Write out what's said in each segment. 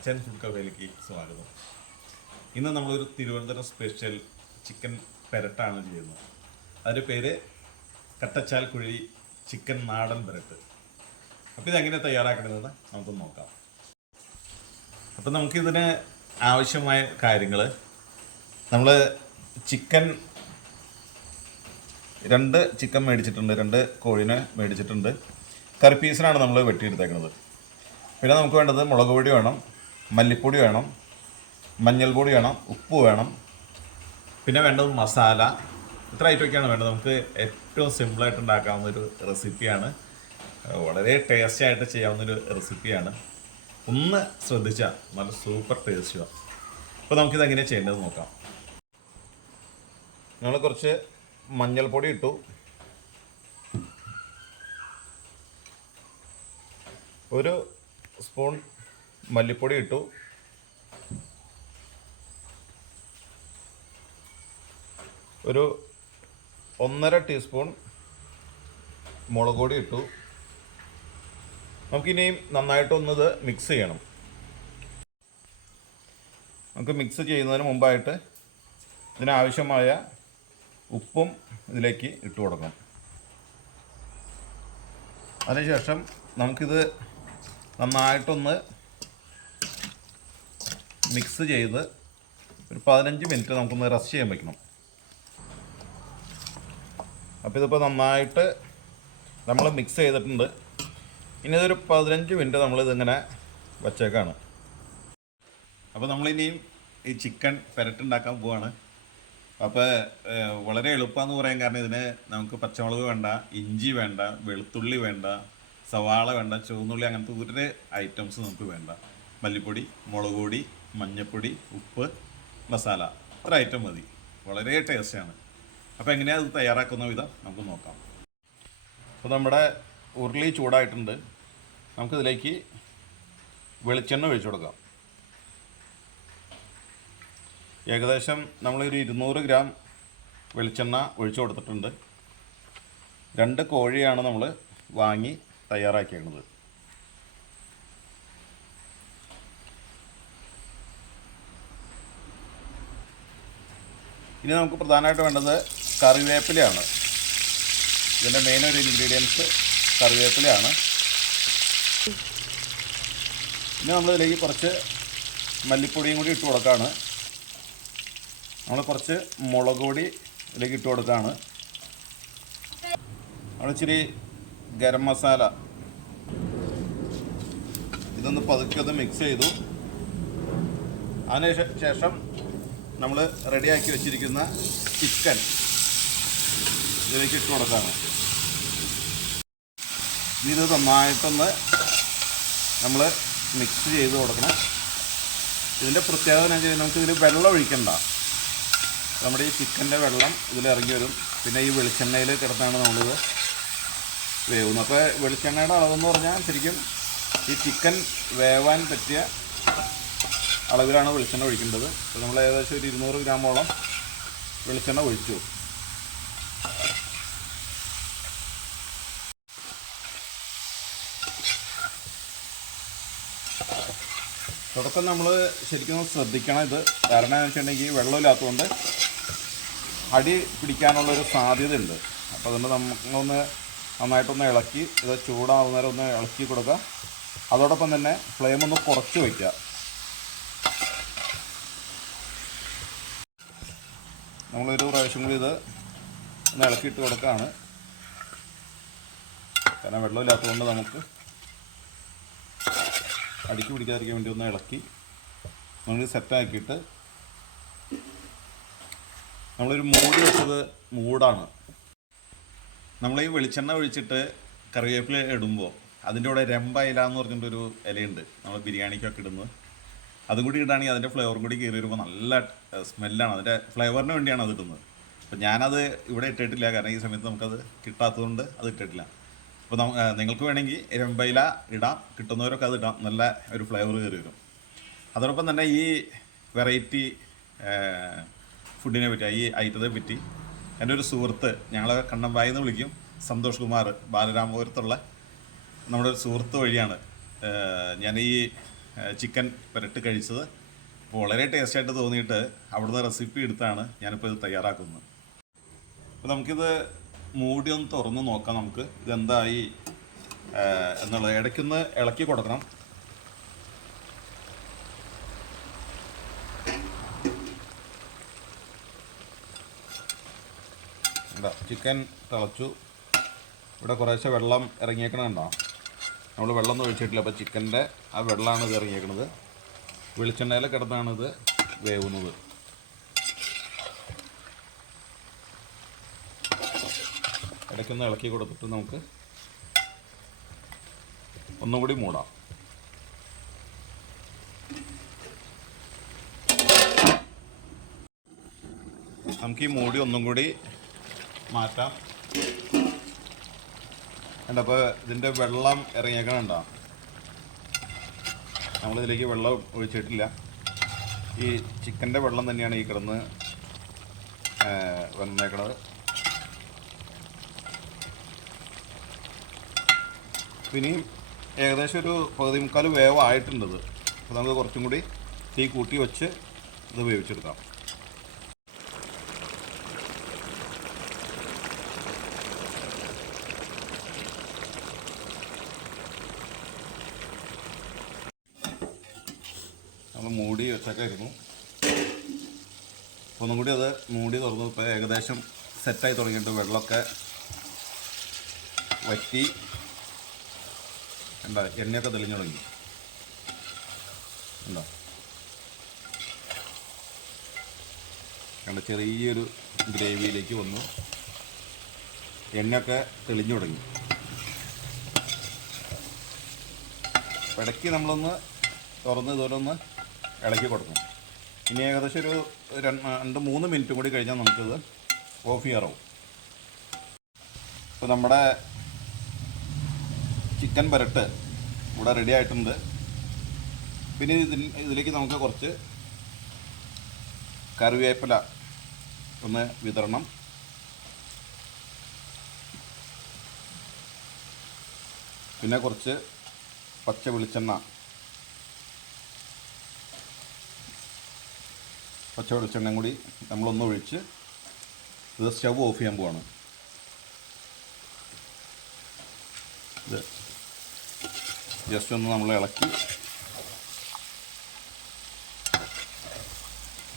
അച്ഛൻ ഫുഡ് കഫേയിലേക്ക് സ്വാഗതം. ഇന്ന് നമ്മളൊരു തിരുവനന്തപുരം സ്പെഷ്യൽ ചിക്കൻ പെരട്ടാണ് ചെയ്യുന്നത്. അതിന്റെ പേര് കട്ടച്ചാൽ കുഴി ചിക്കൻ നാടൻ പെരട്ട്. അപ്പോൾ ഇതെങ്ങനെ തയ്യാറാക്കണമെന്ന് നമുക്ക് നോക്കാം. അപ്പം നമുക്കിതിന് ആവശ്യമായ കാര്യങ്ങൾ നമ്മൾ ചിക്കൻ രണ്ട് ചിക്കൻ മേടിച്ചിട്ടുണ്ട് രണ്ട് കോഴിനെ മേടിച്ചിട്ടുണ്ട്. കറി പീസിനാണ് നമ്മൾ വെട്ടിയെടുത്തേക്കുന്നത് പിന്നെ നമുക്ക് വേണ്ടത് മുളക് പൊടി വേണം മല്ലിപ്പൊടി വേണം മഞ്ഞൾപ്പൊടി വേണം ഉപ്പ് വേണം. പിന്നെ വേണ്ടത് മസാല. ഇത്ര ഐറ്റമൊക്കെയാണ് വേണ്ടത്. നമുക്ക് ഏറ്റവും സിമ്പിളായിട്ട് ഉണ്ടാക്കാവുന്ന ഒരു റെസിപ്പിയാണ് വളരെ ടേസ്റ്റി ആയിട്ട് ചെയ്യാവുന്ന ഒരു റെസിപ്പിയാണ് ഒന്ന് ശ്രദ്ധിച്ചാൽ നല്ല സൂപ്പർ ടേസ്റ്റുമാണ് അപ്പോൾ നമുക്കിത് എങ്ങനെയാണ് ചെയ്യേണ്ടത് നോക്കാം. നമ്മൾ കുറച്ച് മഞ്ഞൾപ്പൊടി ഇട്ടു. ഒരു സ്പൂൺ മല്ലിപ്പൊടി ഇട്ടു. ഒരു ഒന്നര ടീസ്പൂൺ മുളക് പൊടി ഇട്ടു. നമുക്കിനിയും നന്നായിട്ടൊന്നത് മിക്സ് ചെയ്യണം. നമുക്ക് മിക്സ് ചെയ്യുന്നതിന് മുമ്പായിട്ട് ഇതിനാവശ്യമായ ഉപ്പും ഇതിലേക്ക് ഇട്ട് കൊടുക്കണം. അതിനുശേഷം നമുക്കിത് നന്നായിട്ടൊന്ന് മിക്സ് ചെയ്ത് ഒരു പതിനഞ്ച് മിനിറ്റ് നമുക്കൊന്ന് റെസ്റ്റ് ചെയ്യാൻ വയ്ക്കണം അപ്പോൾ ഇതിപ്പോൾ നന്നായിട്ട് നമ്മൾ മിക്സ് ചെയ്തിട്ടുണ്ട്. ഇനി ഇതൊരു പതിനഞ്ച് മിനിറ്റ് നമ്മളിതിങ്ങനെ വച്ചേക്കാണ്. അപ്പോൾ നമ്മളിനിയും ഈ ചിക്കൻ പെരട്ടുണ്ടാക്കാൻ പോവാണ്. അപ്പോൾ വളരെ എളുപ്പമെന്ന് പറയാൻ കാരണം ഇതിന് നമുക്ക് പച്ചമുളക് വേണ്ട ഇഞ്ചി വേണ്ട വെളുത്തുള്ളി വേണ്ട സവാള വേണ്ട ചുവന്നുള്ളി അങ്ങനത്തെ ഒരു ഐറ്റംസ് നമുക്ക് വേണ്ട. മല്ലിപ്പൊടി മുളക് പൊടി മഞ്ഞൾപ്പൊടി ഉപ്പ് മസാല. അത്ര ഐറ്റം മതി. വളരെ ടേസ്റ്റാണ് അപ്പോൾ എങ്ങനെയാണ് അത് തയ്യാറാക്കുന്ന വിധം നമുക്ക് നോക്കാം. അപ്പോൾ നമ്മുടെ ഉരുളി ചൂടായിട്ടുണ്ട്. നമുക്കിതിലേക്ക് വെളിച്ചെണ്ണ ഒഴിച്ചു കൊടുക്കാം. ഏകദേശം നമ്മളൊരു ഇരുന്നൂറ് ഗ്രാം വെളിച്ചെണ്ണ ഒഴിച്ചു കൊടുത്തിട്ടുണ്ട്. രണ്ട് കോഴിയാണ് നമ്മൾ വാങ്ങി തയ്യാറാക്കിയത് ഇനി നമുക്ക് പ്രധാനമായിട്ട് വേണ്ടത് കറിവേപ്പിലയാണ്. ഇതിന്റെ മെയിൻ ഒരു ഇൻഗ്രീഡിയൻസ് കറിവേപ്പിലയാണ്. ഇനി നമ്മളിതിലേക്ക് കുറച്ച് മല്ലിപ്പൊടിയും കൂടി ഇട്ട് കൊടുക്കുകയാണ് നമ്മൾ കുറച്ച് മുളക് പൊടി ഇതിലേക്ക് ഇട്ട് കൊടുക്കുകയാണ് നമ്മളിച്ചിരി ഗരം മസാല. ഇതൊന്ന് പതുക്കെ ഒന്ന് മിക്സ് ചെയ്തു. അതിന് ശേഷം നമ്മൾ റെഡിയാക്കി വെച്ചിരിക്കുന്ന ചിക്കൻ ഇതിലേക്ക് ഇട്ട് കൊടുക്കാണ്. ഇത് നന്നായിട്ടൊന്ന് നമ്മൾ മിക്സ് ചെയ്ത് കൊടുക്കണം. ഇതിന്റെ പ്രത്യേകത എന്ന് വെച്ചാൽ നമുക്കിതിൽ വെള്ളം ഒഴിക്കണ്ട. നമ്മുടെ ഈ ചിക്കന്റെ വെള്ളം ഇതിൽ ഇറങ്ങി വരും. പിന്നെ ഈ വെളിച്ചെണ്ണയിൽ കിടന്നാണ് നമ്മളിത് വേവുന്നത്. അപ്പോൾ വെളിച്ചെണ്ണയുടെ അളവെന്ന് പറഞ്ഞാൽ ശരിക്കും ഈ ചിക്കൻ വേവാൻ പറ്റിയ അളവിലാണ് വെളിച്ചെണ്ണ ഒഴിക്കേണ്ടത്. അപ്പോൾ നമ്മൾ ഏകദേശം ഒരു ഇരുന്നൂറ് ഗ്രാമോളം വെളിച്ചെണ്ണ ഒഴിച്ചു. തുടക്കം നമ്മൾ ശരിക്കും ശ്രദ്ധിക്കണം ഇത്. കാരണം എന്ന് വെച്ചിട്ടുണ്ടെങ്കിൽ വെള്ളമില്ലാത്തതുകൊണ്ട് അടി പിടിക്കാനുള്ളൊരു സാധ്യത ഉണ്ട് അപ്പോൾ അതുകൊണ്ട് നമുക്കൊന്ന് നന്നായിട്ടൊന്ന് ഇളക്കി ഇത് ചൂടാവുന്നേരം ഒന്ന് ഇളക്കി കൊടുക്കുക. അതോടൊപ്പം തന്നെ ഫ്ലെയിം ഒന്ന് കുറച്ച് വയ്ക്കുക. നമ്മളൊരു പ്രാവശ്യം കൂടി ഇത് ഒന്ന് ഇളക്കിയിട്ട് കൊടുക്കുകയാണ് കാരണം വെള്ളമില്ലാത്തതുകൊണ്ട് നമുക്ക് അടിക്ക് പിടിക്കാതിരിക്കാൻ വേണ്ടി ഒന്ന് ഇളക്കി നമ്മൾ സെറ്റാക്കിയിട്ട് നമ്മളൊരു മൂടി വെച്ചത് മൂടാണ്. നമ്മൾ ഈ വെളിച്ചെണ്ണ ഒഴിച്ചിട്ട് കറിവേപ്പില ഇടുമ്പോൾ അതിന്റെ കൂടെ രമ്പ ഇല എന്ന് പറഞ്ഞിട്ടൊരു ഇലയുണ്ട്. നമ്മൾ ബിരിയാണിക്കൊക്കെ ഇടുന്നത്. അതും കൂടി ഇടുകയാണെങ്കിൽ അതിന്റെ ഫ്ലേവറും കൂടി കയറി വരുമ്പോൾ നല്ല സ്മെല്ലാണ് അതിന്റെ ഫ്ലേവറിന് വേണ്ടിയാണ് അത് ഇടുന്നത്. അപ്പം ഞാനത് ഇവിടെ ഇട്ടിട്ടില്ല. കാരണം ഈ സമയത്ത് നമുക്കത് കിട്ടാത്തതുകൊണ്ട് അത് ഇട്ടിട്ടില്ല. അപ്പോൾ നിങ്ങൾക്ക് വേണമെങ്കിൽ രമ്പയില ഇടാം. കിട്ടുന്നവരൊക്കെ അത് ഇടാം. നല്ല ഒരു ഫ്ലേവർ കയറി വരും. അതോടൊപ്പം തന്നെ ഈ വെറൈറ്റി ഫുഡിനെ പറ്റി ഈ ഐറ്റത്തെ പറ്റി എന്റെ ഒരു സുഹൃത്ത് ഞങ്ങളെ കണ്ണമ്പായി എന്ന് വിളിക്കും. സന്തോഷ് കുമാർ ബാലരാമപുരത്തുള്ള നമ്മുടെ ഒരു സുഹൃത്ത് വഴിയാണ്. ഞാൻ ഈ ചിക്കൻ പുരട്ട് കഴിച്ചത്. അപ്പോൾ വളരെ ടേസ്റ്റായിട്ട് തോന്നിയിട്ട് അവിടുന്ന് റെസിപ്പി എടുത്താണ് ഞാനിപ്പോൾ ഇത് തയ്യാറാക്കുന്നത്. അപ്പോൾ നമുക്കിത് മൂടി ഒന്ന് തുറന്ന് നോക്കാം നമുക്ക്. ഇതെന്തായി എന്നുള്ളത്. ഇടയ്ക്കൊന്ന് ഇളക്കി കൊടുക്കണം. ചിക്കൻ തിളച്ചു. ഇവിടെ കുറേശ്ശെ വെള്ളം ഇറങ്ങിയേക്കണുണ്ടോ? നമ്മൾ വെള്ളമൊന്നും ഒഴിച്ചിട്ടില്ല. അപ്പോൾ ചിക്കന്റെ ആ വെള്ളമാണ് ഇത് ഇറങ്ങിയേക്കണത്. വെളിച്ചെണ്ണയിൽ കിടന്നാണ് ഇത് വേവുന്നത് ഇടയ്ക്കൊന്ന് ഇളക്കി കൊടുത്തിട്ട് നമുക്ക് ഒന്നും കൂടി മൂടാം. നമുക്ക് ഈ മൂടി ഒന്നും കൂടി മാറ്റാം. കണ്ടോ അപ്പോൾ ഇതിന്റെ വെള്ളം ഇറങ്ങിയേക്കണുണ്ടോ? നമ്മളിതിലേക്ക് വെള്ളം ഒഴിച്ചിട്ടില്ല. ഈ ചിക്കന്റെ വെള്ളം തന്നെയാണ് ഈ കിടന്ന് വന്നേക്കണത്. ഇനിയും ഏകദേശം ഒരു പകുതി മുക്കാൽ വേവായിട്ടുണ്ടത് അപ്പോൾ നമുക്ക് കുറച്ചും കൂടി തീ കൂട്ടി വെച്ച് ഇത് വേവിച്ചെടുക്കാം നമ്മൾ മൂടി വെച്ചേക്കായിരുന്നു അപ്പോൾ ഒന്നും കൂടി അത് മൂടി തുറന്നു. ഇപ്പോൾ ഏകദേശം സെറ്റായി തുടങ്ങിയിട്ട് വെള്ളമൊക്കെ വറ്റി എന്താ എണ്ണയൊക്കെ തെളിഞ്ഞു തുടങ്ങി. ഉണ്ടോ കണ്ട? ചെറിയൊരു ഗ്രേവിയിലേക്ക് വന്നു. എണ്ണയൊക്കെ തെളിഞ്ഞു തുടങ്ങി. ഇടയ്ക്ക് നമ്മളൊന്ന് തുറന്ന് ഇതുപോലെ ഒന്ന് ഇളക്കി കൊടുക്കും. ഇനി ഏകദേശം ഒരു രണ്ട് മൂന്ന് മിനിറ്റ് കൂടി കഴിഞ്ഞാൽ നമുക്കിത് ഓഫ് ചെയ്യാറാവും ഇപ്പോൾ നമ്മുടെ ചിക്കൻ പരട്ട് ഇവിടെ റെഡി ആയിട്ടുണ്ട്. പിന്നെ ഇതിൽ ഇതിലേക്ക് നമുക്ക് കുറച്ച് കറിവേപ്പില ഒന്ന് വിതരണം പിന്നെ കുറച്ച് പച്ച വെളിച്ചെണ്ണ പച്ച വെളിച്ചെണ്ണയും കൂടി നമ്മളൊന്ന് ഒഴിച്ച് ഇത് സ്റ്റവ് ഓഫ് ചെയ്യാൻ പോവാണ്. ഇത് ജസ്റ്റ് ഒന്ന് നമ്മൾ ഇളക്കി.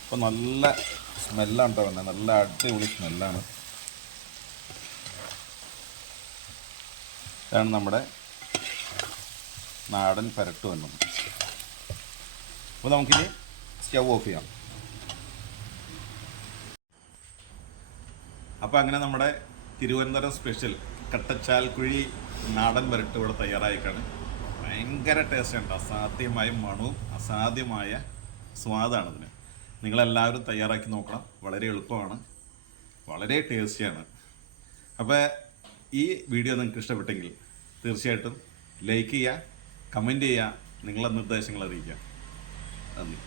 അപ്പോൾ നല്ല സ്മെല്ലാണ് കേട്ടോ വന്നത് നല്ല അടിപൊളി സ്മെല്ലാണ്. ഇതാണ് നമ്മുടെ നാടൻ പരട്ട് വന്നത് അപ്പോൾ നമുക്കിനി സ്റ്റവ് ഓഫ് ചെയ്യാം. അപ്പോൾ അങ്ങനെ നമ്മുടെ തിരുവനന്തപുരം സ്പെഷ്യൽ കട്ടച്ചാൽക്കുഴി നാടൻ വരട്ട് ഇവിടെ തയ്യാറായിക്കാണ്. ഭയങ്കര ടേസ്റ്റ് ഉണ്ട്. അസാധ്യമായ മണവും അസാധ്യമായ സ്വാദാണ് ഇതിന് നിങ്ങളെല്ലാവരും തയ്യാറാക്കി നോക്കണം. വളരെ എളുപ്പമാണ്. വളരെ ടേസ്റ്റിയാണ് അപ്പോൾ ഈ വീഡിയോ നിങ്ങൾക്ക് ഇഷ്ടപ്പെട്ടെങ്കിൽ തീർച്ചയായിട്ടും ലൈക്ക് ചെയ്യുക കമന്റ് ചെയ്യുക നിങ്ങളുടെ നിർദ്ദേശങ്ങൾ അറിയിക്കുക. നന്ദി.